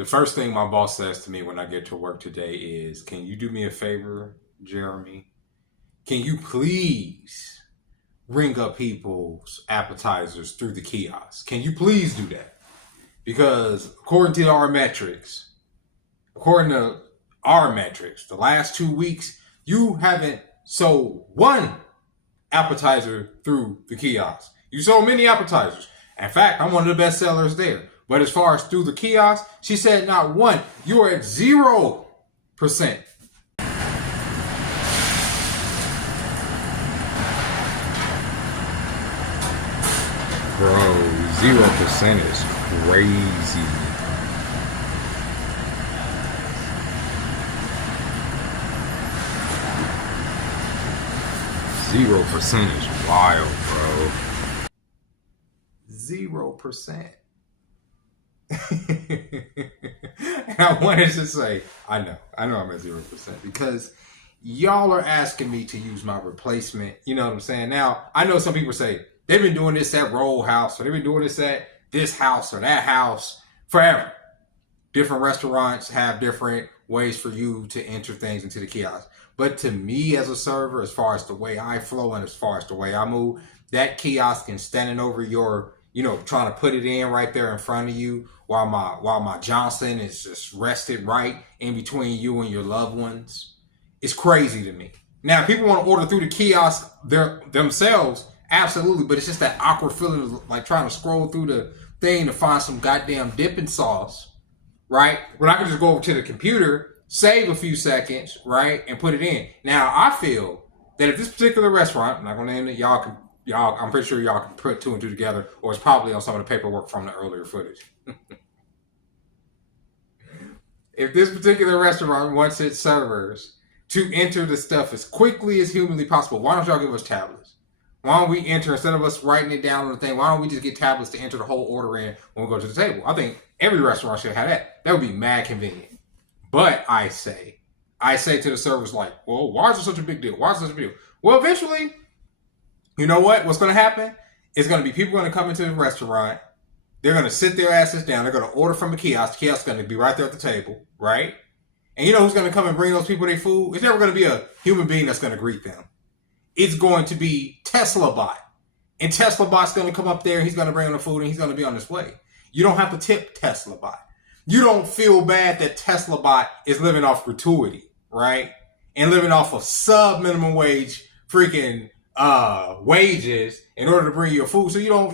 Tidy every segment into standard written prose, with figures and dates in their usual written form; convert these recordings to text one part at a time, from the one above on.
The first thing my boss says to me when I get to work today is, "Can you do me a favor, Jeremy? Can you please ring up people's appetizers through the kiosk? Can you please do that? Because according to our metrics, the last 2 weeks, you haven't sold one appetizer through the kiosk. You sold many appetizers. In fact, I'm one of the best sellers there. But as far as through the kiosk, she said not one. You are at 0%. Bro, 0% is crazy. Zero percent is wild, bro. 0%. And I wanted to say, I know I'm at 0% because y'all are asking me to use my replacement. You know what I'm saying? Now, I know some people say they've been doing this at Roll House, or they've been doing this at this house or that house forever. Different restaurants have different ways for you to enter things into the kiosk. But to me as a server, as far as the way I flow and as far as the way I move, that kiosk and standing over your, trying to put it in right there in front of you while my Johnson is just rested right in between you and your loved ones, it's crazy to me. Now, people want to order through the kiosk themselves, absolutely, but it's just that awkward feeling of like trying to scroll through the thing to find some goddamn dipping sauce, right? When I can just go over to the computer, save a few seconds, right, and put it in. Now, I feel that if this particular restaurant, I'm not gonna name it, I'm pretty sure y'all can put two and two together, or it's probably on some of the paperwork from the earlier footage. If this particular restaurant wants its servers to enter the stuff as quickly as humanly possible, why don't y'all give us tablets? Why don't we enter, instead of us writing it down on the thing, why don't we just get tablets to enter the whole order in when we go to the table? I think every restaurant should have that. That would be mad convenient. But I say to the servers like, well, why is it such a big deal? Why is it such a big deal? Well, eventually, you know what? What's going to happen? It's going to be people going to come into the restaurant. They're going to sit their asses down. They're going to order from a kiosk. The kiosk is going to be right there at the table, right? And you know who's going to come and bring those people their food? It's never going to be a human being that's going to greet them. It's going to be Tesla Bot. And Tesla Bot's going to come up there. He's going to bring them the food and he's going to be on his way. You don't have to tip Tesla Bot. You don't feel bad that Tesla Bot is living off gratuity, right? And living off of sub-minimum wage freaking wages in order to bring you your food. So you don't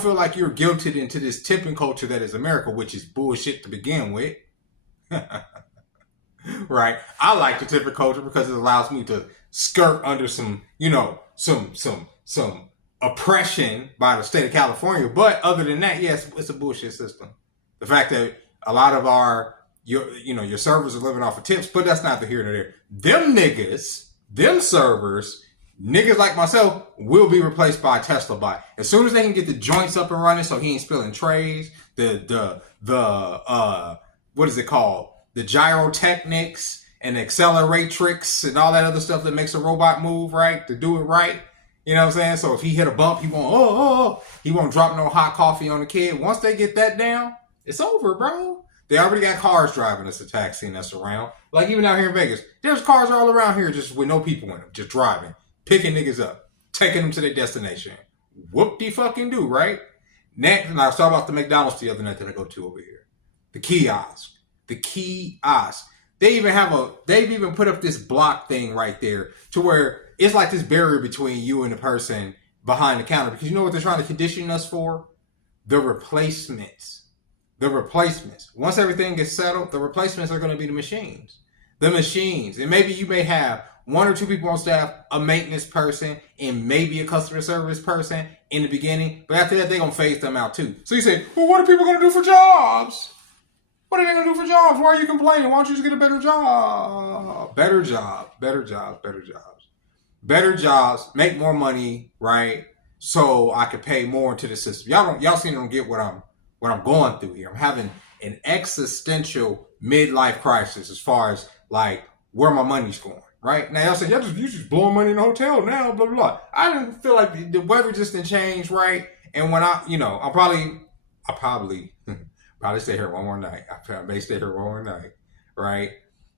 feel like you're guilted into this tipping culture that is America, which is bullshit to begin with. Right? I like the tipping culture because it allows me to skirt under some oppression by the state of California. But other than that, yes, it's a bullshit system. The fact that a lot of your servers are living off of tips, but that's neither here nor there. Them niggas, them servers, niggas like myself will be replaced by a Tesla Bot. As soon as they can get the joints up and running so he ain't spilling trays, what is it called? The gyrotechnics and acceleratrix and all that other stuff that makes a robot move, right? To do it right. You know what I'm saying? So if he hit a bump, he won't drop no hot coffee on the kid. Once they get that down, it's over, bro. They already got cars driving us, a taxi and us around. Like even out here in Vegas, there's cars all around here just with no people in them, just driving, picking niggas up, taking them to their destination. Whoop-de-fucking do, right? Next, and I was talking about the McDonald's the other night that I go to over here. The kiosk. They've even put up this block thing right there to where it's like this barrier between you and the person behind the counter. Because you know what they're trying to condition us for? The replacements. Once everything gets settled, the replacements are going to be the machines. And maybe you may have one or two people on staff, a maintenance person, and maybe a customer service person in the beginning. But after that, they're going to phase them out too. So you say, well, what are people going to do for jobs? What are they going to do for jobs? Why are you complaining? Why don't you just get a better job? Better jobs, make more money, right? So I could pay more into the system. Y'all seem to get what I'm going through here. I'm having an existential midlife crisis as far as like where my money's going, right? Now y'all say, you just blowing money in the hotel now, blah, blah, blah. I didn't feel like the weather just didn't change, right? And when I probably Probably stay here one more night. I may stay here one more night, right?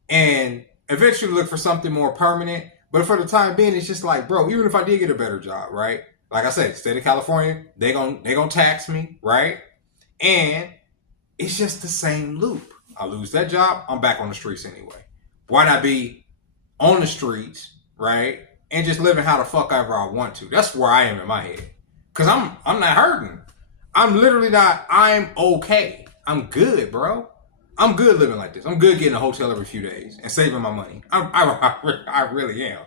And eventually look for something more permanent. But for the time being, it's just like, bro, even if I did get a better job, right? Like I said, state of California, they gonna tax me, right? And it's just the same loop. I lose that job, I'm back on the streets anyway. Why not be on the streets, right? And just living how the fuck ever I want to. That's where I am in my head. Cause I'm not hurting. I'm literally not. I'm okay. I'm good, bro. I'm good living like this. I'm good getting a hotel every few days and saving my money. I really am.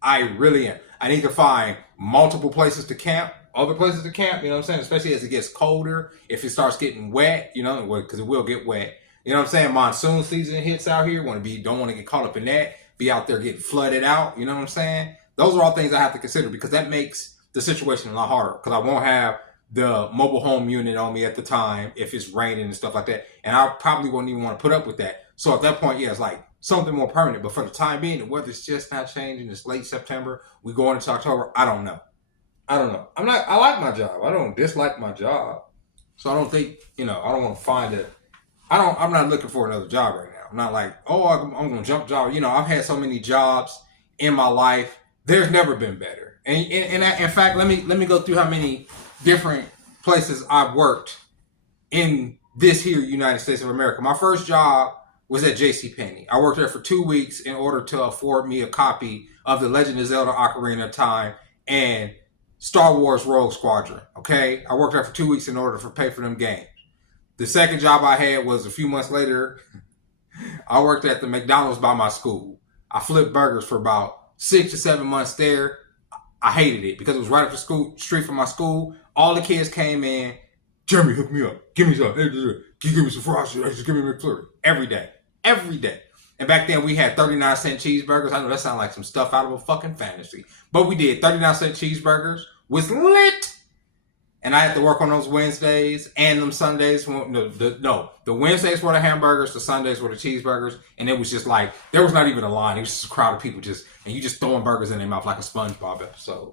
I really am. I need to find multiple places to camp, other places to camp, you know what I'm saying? Especially as it gets colder, if it starts getting wet, you know, because it will get wet. You know what I'm saying? Monsoon season hits out here. Don't want to get caught up in that. Be out there getting flooded out. You know what I'm saying? Those are all things I have to consider because that makes the situation a lot harder because I won't have the mobile home unit on me at the time if it's raining and stuff like that. And I probably won't even want to put up with that. So at that point, yeah, it's like something more permanent. But for the time being, the weather's just not changing. It's late September. We go into October. I don't know. I like my job. I don't dislike my job. So I don't think, I don't want to find it. I'm not looking for another job right now. I'm not like, I'm going to jump job. I've had so many jobs in my life. There's never been better. And in fact, let me go through how many different places I've worked in this here United States of America. My first job was at JCPenney. I worked there for 2 weeks in order to afford me a copy of The Legend of Zelda Ocarina of Time and Star Wars Rogue Squadron. Okay? I worked there for 2 weeks in order to pay for them games. The second job I had was a few months later. I worked at the McDonald's by my school. I flipped burgers for about 6 to 7 months there. I hated it because it was right up the street from my school. All the kids came in. Jeremy, hook me up. Give me some. Hey, give me some fries. Just give me a McFlurry. Every day. Every day. And back then we had 39-cent cheeseburgers. I know that sounds like some stuff out of a fucking fantasy. But we did. 39-cent cheeseburgers was lit. And I had to work on those Wednesdays and them Sundays. The Wednesdays were the hamburgers. The Sundays were the cheeseburgers. And it was just like, there was not even a line. It was just a crowd of people and you just throwing burgers in their mouth like a SpongeBob episode.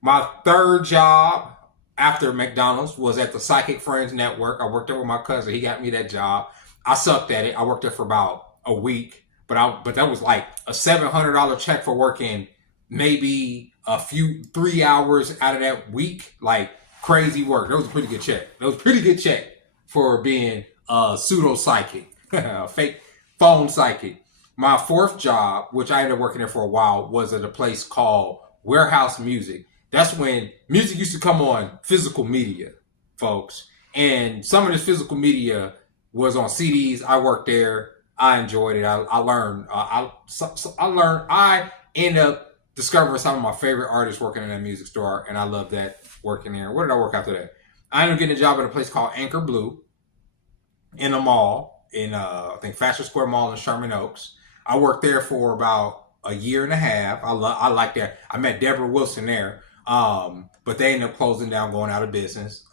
My third job after McDonald's was at the Psychic Friends Network. I worked there with my cousin. He got me that job. I sucked at it. I worked there for about a week. But that was like a $700 check for working maybe 3 hours out of that week. Like, crazy work. That was a pretty good check. That was a pretty good check for being a pseudo psychic, a fake phone psychic. My fourth job, which I ended up working there for a while, was at a place called Warehouse Music. That's when music used to come on physical media, folks. And some of this physical media was on CDs. I worked there. I enjoyed it. I learned. I ended up discovering some of my favorite artists working in that music store, and I love that working there. Where did I work after that? I ended up getting a job at a place called Anchor Blue in a mall in I think Fashion Square Mall in Sherman Oaks. I worked there for about a year and a half. I liked that. I met Deborah Wilson there, but they ended up closing down, going out of business.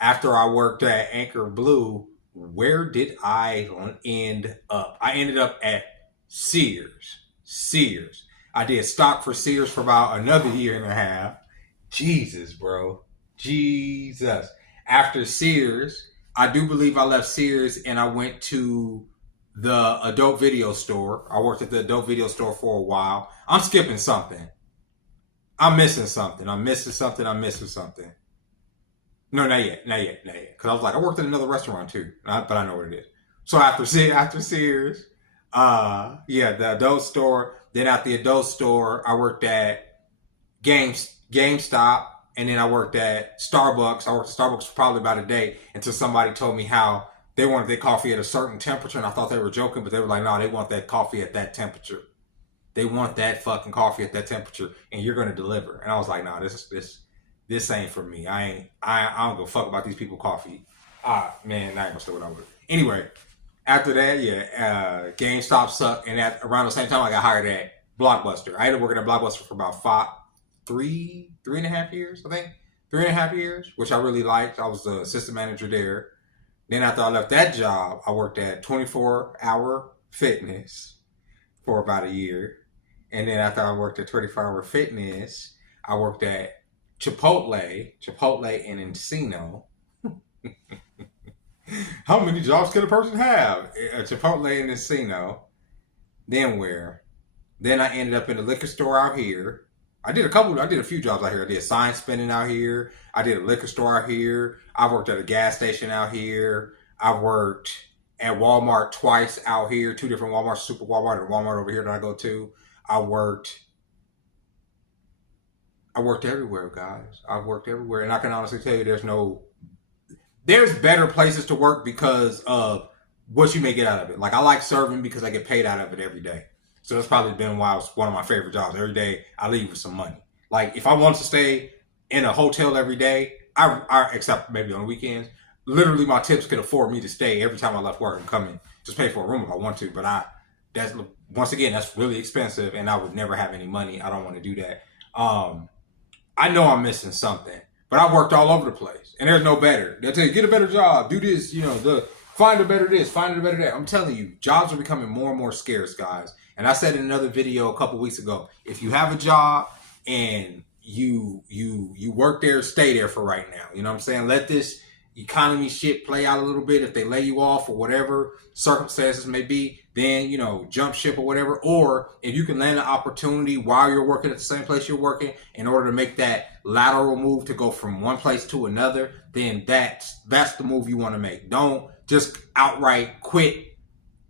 After I worked at Anchor Blue, where did I end up? I ended up at Sears. I did stock for Sears for about another year and a half. Jesus, bro. Jesus. After Sears, I do believe I left Sears and I went to the adult video store. I worked at the adult video store for a while. I'm skipping something. I'm missing something. No, not yet. Because I was like, I worked at another restaurant too. But I know what it is. So after Sears, the adult store. Then at the adult store, I worked at GameStop. And then I worked at Starbucks. I worked at Starbucks for probably about a day until somebody told me how they wanted their coffee at a certain temperature. And I thought they were joking, but they were like, no, they want that coffee at that temperature. They want that fucking coffee at that temperature, and you're going to deliver. And I was like, no, this ain't for me. I don't give a fuck about these people coffee. Man, I ain't gonna start what I would. Anyway, after that, GameStop sucked. And around the same time, I got hired at Blockbuster. I ended up working at Blockbuster for about three and a half years, I think. 3.5 years, which I really liked. I was the assistant manager there. Then after I left that job, I worked at 24 Hour Fitness for about a year. And then after I worked at 24 Hour Fitness, I worked at Chipotle in Encino. How many jobs could a person have? A Chipotle in Encino. Then where? Then I ended up in a liquor store out here. I did a few jobs out here. I did sign spinning out here. I did a liquor store out here. I worked at a gas station out here. I worked at Walmart twice out here. Two different Walmarts, Super Walmart and Walmart over here that I go to. I worked everywhere, guys. I've worked everywhere. And I can honestly tell you there's better places to work because of what you may get out of it. Like I like serving because I get paid out of it every day. So that's probably been why it's one of my favorite jobs. Every day I leave with some money. Like if I wanted to stay in a hotel every day, I except maybe on weekends, literally my tips could afford me to stay every time I left work and come in. Just pay for a room if I want to. But that's really expensive and I would never have any money. I don't want to do that. I know I'm missing something, but I worked all over the place and there's no better. They'll tell you, get a better job, do this, find a better this, find a better that. I'm telling you, jobs are becoming more and more scarce, guys. And I said in another video a couple weeks ago, if you have a job and you work there, stay there for right now. You know what I'm saying? Let this economy shit play out a little bit. If they lay you off or whatever circumstances may be, then, jump ship or whatever. Or if you can land an opportunity while you're working at the same place you're working in order to make that lateral move to go from one place to another, then that's the move you want to make. Don't just outright quit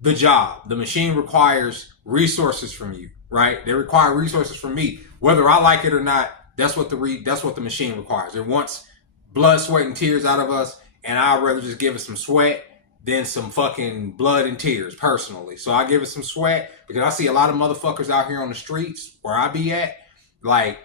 the job. The machine requires resources from you, right? They require resources from me, whether I like it or not. That's what the machine requires. It wants blood, sweat, and tears out of us, and I'd rather just give it some sweat than some fucking blood and tears, personally. So I give it some sweat because I see a lot of motherfuckers out here on the streets where I be at, like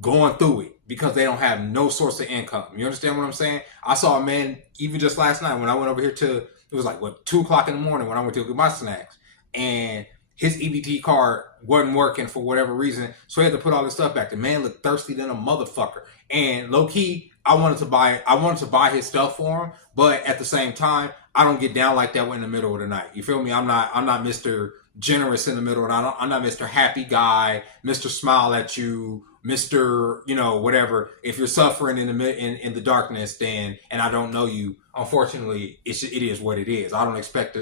going through it because they don't have no source of income. You understand what I'm saying? I saw a man even just last night when I went over here it was like 2:00 in the morning when I went to get my snacks, and his EBT card wasn't working for whatever reason, so he had to put all this stuff back. The man looked thirsty than a motherfucker, and low key, I wanted to buy his stuff for him, but at the same time, I don't get down like that in the middle of the night. You feel me? I'm not Mr. Generous in the middle, and I'm not Mr. Happy Guy, Mr. Smile at you, Mr. Whatever. If you're suffering in the darkness, then and I don't know you, unfortunately, it is what it is. I don't expect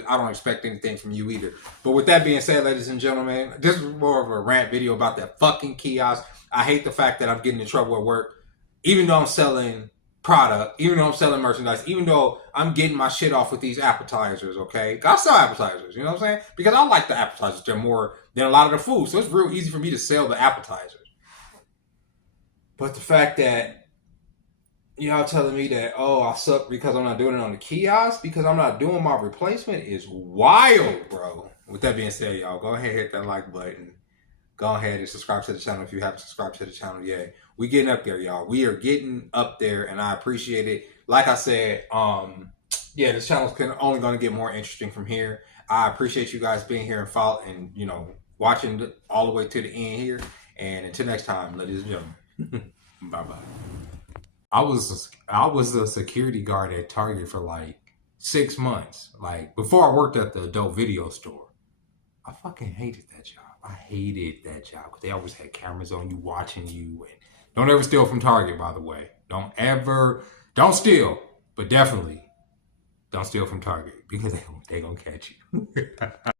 anything from you either. But with that being said, ladies and gentlemen, this is more of a rant video about that fucking kiosk. I hate the fact that I'm getting in trouble at work, even though I'm selling product, even though I'm selling merchandise, even though I'm getting my shit off with these appetizers, okay? I sell appetizers, you know what I'm saying? Because I like the appetizers. They're more than a lot of the food. So it's real easy for me to sell the appetizers. But the fact that y'all telling me that, I suck because I'm not doing it on the kiosk, because I'm not doing my replacement, is wild, bro. With that being said, y'all, go ahead and hit that like button. Go ahead and subscribe to the channel if you haven't subscribed to the channel yet. We getting up there, y'all. We are getting up there, and I appreciate it. Like I said, this channel's only going to get more interesting from here. I appreciate you guys being here and following, and watching all the way to the end here. And until next time, ladies and gentlemen, bye bye. I was a security guard at Target for like 6 months. Like before I worked at the adult video store. I fucking hated that job. I hated that job because they always had cameras on you, watching you. And don't ever steal from Target, by the way. Don't steal, but definitely don't steal from Target because they gonna catch you.